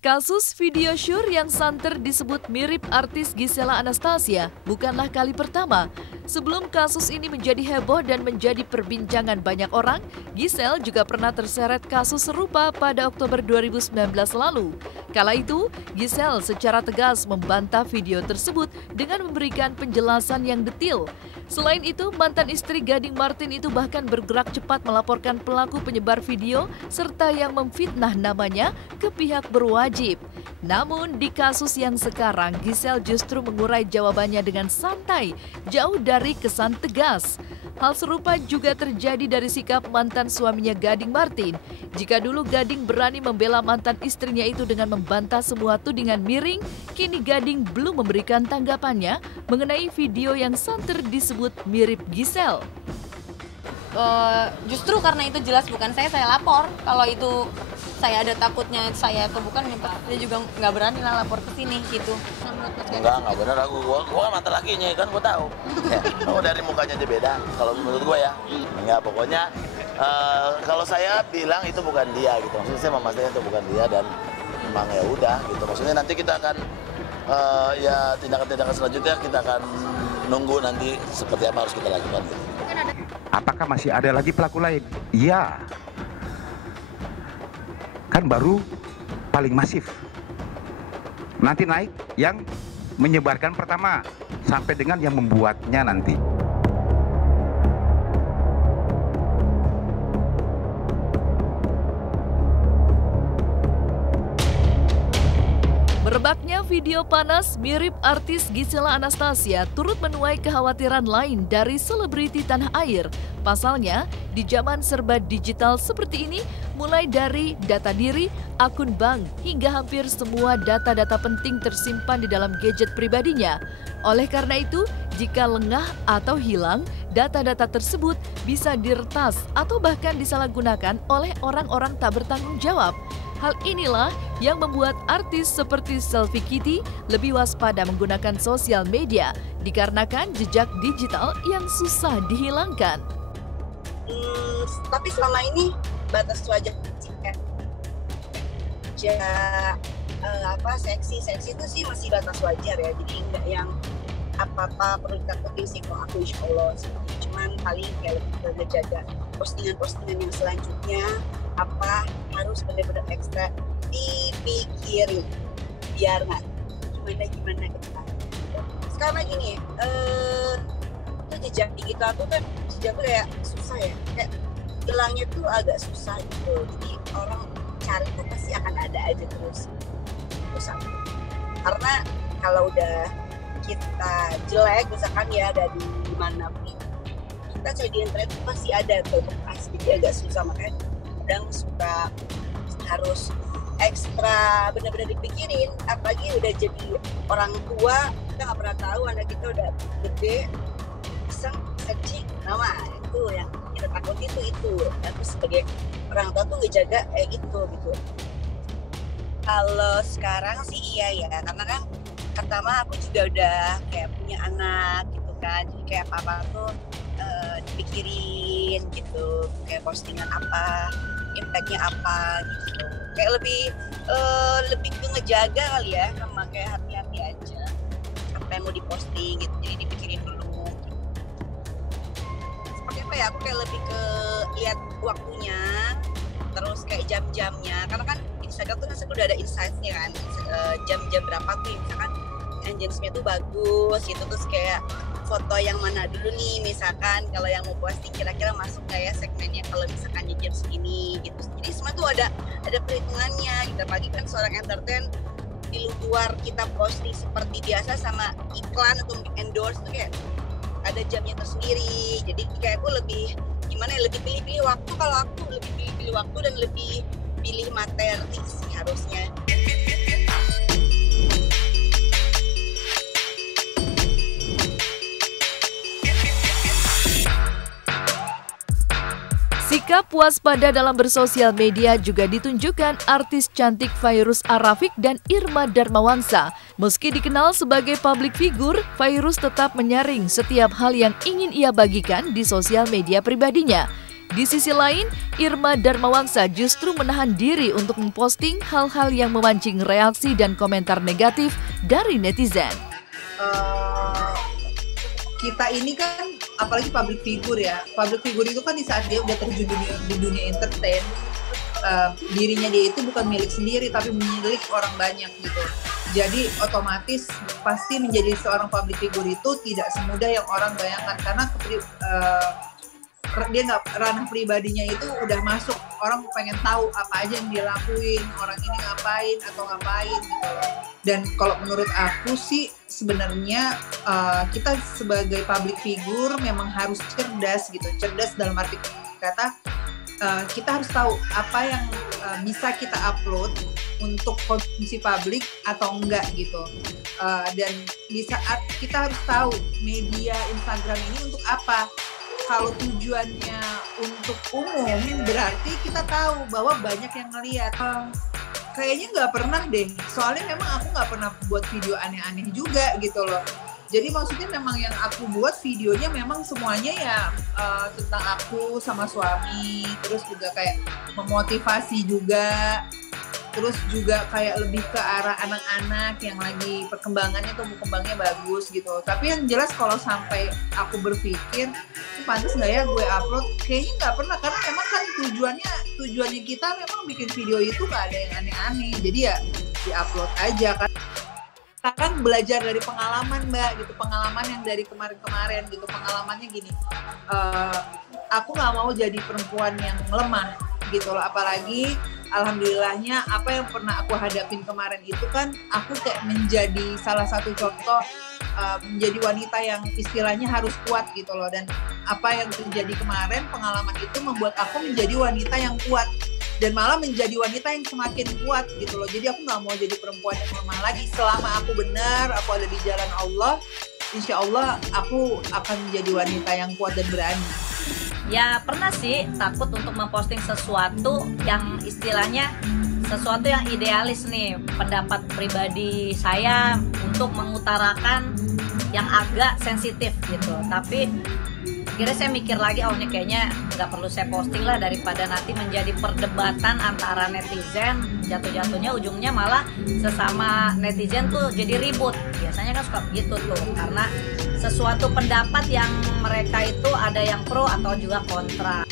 Kasus video syur yang santer disebut mirip artis Gisela Anastasia bukanlah kali pertama. Sebelum kasus ini menjadi heboh dan menjadi perbincangan banyak orang, Giselle juga pernah terseret kasus serupa pada Oktober 2019 lalu. Kala itu, Giselle secara tegas membantah video tersebut dengan memberikan penjelasan yang detail. Selain itu, mantan istri Gading Martin itu bahkan bergerak cepat melaporkan pelaku penyebar video serta yang memfitnah namanya ke pihak berwajib. Namun di kasus yang sekarang, Giselle justru mengurai jawabannya dengan santai, jauh dari kesan tegas. Hal serupa juga terjadi dari sikap mantan suaminya Gading Martin. Jika dulu Gading berani membela mantan istrinya itu dengan membantah semua tudingan miring, kini Gading belum memberikan tanggapannya mengenai video yang santer disebut mirip Giselle. Justru karena itu jelas bukan saya lapor. Kalau itu saya ada takutnya saya atau bukan, dia juga nggak berani lah lapor ke sini gitu. Enggak benar, gua kan mantan lakinya kan, gua tahu. Ya, dari mukanya aja beda. Kalau menurut gua ya, enggak, pokoknya kalau saya bilang itu bukan dia gitu. Maksudnya saya memastikan itu bukan dia dan memang ya udah gitu. Maksudnya nanti kita akan ya tindakan-tindakan selanjutnya kita akan nunggu nanti seperti apa harus kita lakukan gitu. Apakah masih ada lagi pelaku lain? Iya. Kan baru paling masif. Nanti naik yang menyebarkan pertama sampai dengan yang membuatnya nanti. Merebaknya video panas mirip artis Gisela Anastasia turut menuai kekhawatiran lain dari selebriti tanah air. Pasalnya, di zaman serba digital seperti ini, mulai dari data diri, akun bank, hingga hampir semua data-data penting tersimpan di dalam gadget pribadinya. Oleh karena itu, jika lengah atau hilang, data-data tersebut bisa diretas atau bahkan disalahgunakan oleh orang-orang tak bertanggung jawab. Hal inilah yang membuat artis seperti Selfie Kitty lebih waspada menggunakan sosial media dikarenakan jejak digital yang susah dihilangkan. Tapi selama ini batas wajah seksi itu sih masih batas wajar ya. Jadi enggak yang apa-apa perlu ditakutin sih kalau aku, insya Allah. Cuman paling kayak lebih menjaga postingan-postingan yang selanjutnya apa harus benar-benar ekstra dipikirin biar nggak gimana kita. Sekarang gini, itu jejak digital tuh kan jejak tuh kayak susah ya, kayak hilangnya tuh agak susah gitu. Jadi orang cari tuh pasti akan ada aja terus. Karena kalau udah kita jelek misalkan ya ada di mana pun, kita cari di internet pasti ada tuh bekas, jadi agak susah. Makanya kadang suka harus ekstra benar-benar dipikirin, apalagi udah jadi orang tua, kita nggak pernah tahu anak kita udah gede, iseng searching nama itu yang kita takutin itu. Tapi sebagai orang tua tuh ngejaga gitu. Kalau sekarang sih iya ya, karena kan pertama aku juga udah kayak punya anak gitu kan, jadi kayak apa tuh dipikirin gitu, kayak postingan apa, impactnya apa gitu, kayak lebih ke ngejaga kali ya, sama kayak hati-hati aja apa yang mau diposting gitu, jadi dipikirin dulu gitu. Seperti apa ya, aku kayak lebih ke lihat waktunya, terus kayak jam-jamnya, karena kan Instagram tuh udah ada insights-nya kan, jam-jam berapa tuh misalkan engagement-nya tuh bagus gitu, terus kayak foto yang mana dulu nih, misalkan kalau yang mau posting kira-kira masuk kayak segmennya kalau misalkan di jam segini gitu. Jadi semua tuh ada perhitungannya gitu. Apalagi kan seorang entertain di luar kita posting seperti biasa sama iklan atau endorse tuh kayak ada jamnya tersendiri. Jadi kayak aku lebih lebih pilih-pilih waktu. Kalau aku lebih pilih-pilih waktu dan lebih pilih materi sih harusnya. Sikap waspada dalam bersosial media juga ditunjukkan artis cantik Fairuz Arafik dan Irma Darmawangsa. Meski dikenal sebagai public figure, Fairuz tetap menyaring setiap hal yang ingin ia bagikan di sosial media pribadinya. Di sisi lain, Irma Darmawangsa justru menahan diri untuk memposting hal-hal yang memancing reaksi dan komentar negatif dari netizen. Kita ini kan apalagi public figure ya, public figure itu kan di saat dia udah terjun di dunia entertain, dirinya dia itu bukan milik sendiri tapi milik orang banyak gitu. Jadi otomatis pasti menjadi seorang public figure itu tidak semudah yang orang bayangkan, karena dia nggak, ranah pribadinya itu udah masuk, orang pengen tahu apa aja yang dia lakuin, orang ini ngapain atau ngapain gitu. Dan kalau menurut aku sih sebenarnya kita sebagai public figure memang harus cerdas gitu, cerdas dalam arti kata kita harus tahu apa yang bisa kita upload untuk konsumsi publik atau enggak gitu. Dan di saat kita harus tahu media Instagram ini untuk apa. Kalau tujuannya untuk umum, berarti kita tahu bahwa banyak yang ngeliat. Kayaknya nggak pernah deh, soalnya memang aku nggak pernah buat video aneh-aneh juga gitu loh. Jadi maksudnya memang yang aku buat videonya memang semuanya ya tentang aku sama suami, terus juga kayak memotivasi juga, terus juga kayak lebih ke arah anak-anak yang lagi perkembangannya tuh kembangnya bagus gitu. Tapi yang jelas kalau sampai aku berpikir pantas nggak ya gue upload, kayaknya nggak pernah, karena memang kan tujuannya kita memang bikin video itu nggak ada yang aneh-aneh, jadi ya diupload aja kan. Kita kan belajar dari pengalaman Mbak gitu, pengalaman yang dari kemarin-kemarin gitu. Pengalamannya gini, aku nggak mau jadi perempuan yang lemah gitu loh, apalagi alhamdulillahnya apa yang pernah aku hadapin kemarin itu kan aku kayak menjadi salah satu contoh, menjadi wanita yang istilahnya harus kuat gitu loh. Dan apa yang terjadi kemarin, pengalaman itu membuat aku menjadi wanita yang kuat dan malah menjadi wanita yang semakin kuat gitu loh. Jadi aku nggak mau jadi perempuan yang lemah lagi. Selama aku benar, aku ada di jalan Allah, insya Allah aku akan menjadi wanita yang kuat dan berani. Ya pernah sih takut untuk memposting sesuatu yang istilahnya sesuatu yang idealis nih, pendapat pribadi saya untuk mengutarakan yang agak sensitif gitu. Tapi akhirnya saya mikir lagi, oh ini kayaknya nggak perlu saya posting lah, daripada nanti menjadi perdebatan antara netizen, jatuh-jatuhnya ujungnya malah sesama netizen tuh jadi ribut. Biasanya kan suka begitu tuh, karena sesuatu pendapat yang mereka itu ada yang pro atau juga kontra.